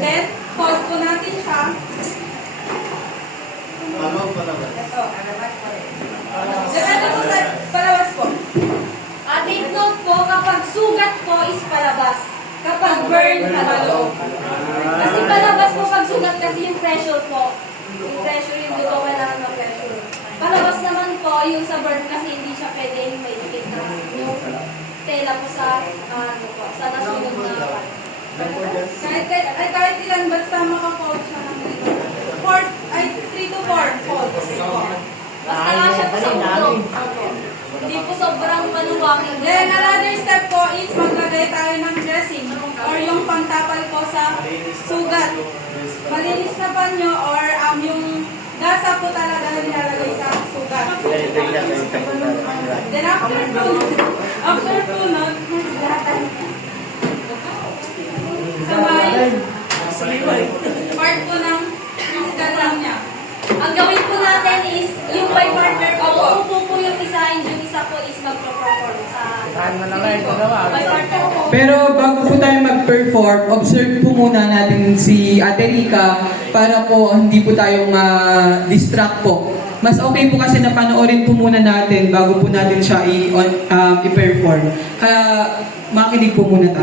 then, pause po natin siya. Ito. Depende po sa palabas po. Take note po, kapag sugat po is palabas. Kapag burn, paloob. Kasi palabas po pag sugat kasi yung pressure po. Yung pressure, yung dugo, kailangan ng pressure. Palabas naman po, yung sa burn kasi hindi siya pwede may ikit na yung tela po sa, sa nasunog na kahit ilan, basta maka-fold siya ng 3 to 4 folds po. Basta nga siya po sa ulo. Hindi po sobrang maluwangin. Then, another step po is maglagay tayo ng dressing or yung pantapal po sa sugat. Malinis na panyo or yung gasa po talaga na nilalagay sa sugat. Then, after punot, sa may part po ng physical lang niya. Ang gawin po natin is, yung by partner po, uupo po yung isa, yung isa po is mag-perform sa by partner po. Pero bago po tayo mag-perform, observe po muna natin si Ate Rica para po hindi po tayo ma-distract po. Mas okay po kasi na panoorin po muna natin bago po natin siya i-perform. Kaya makinig po muna tayo.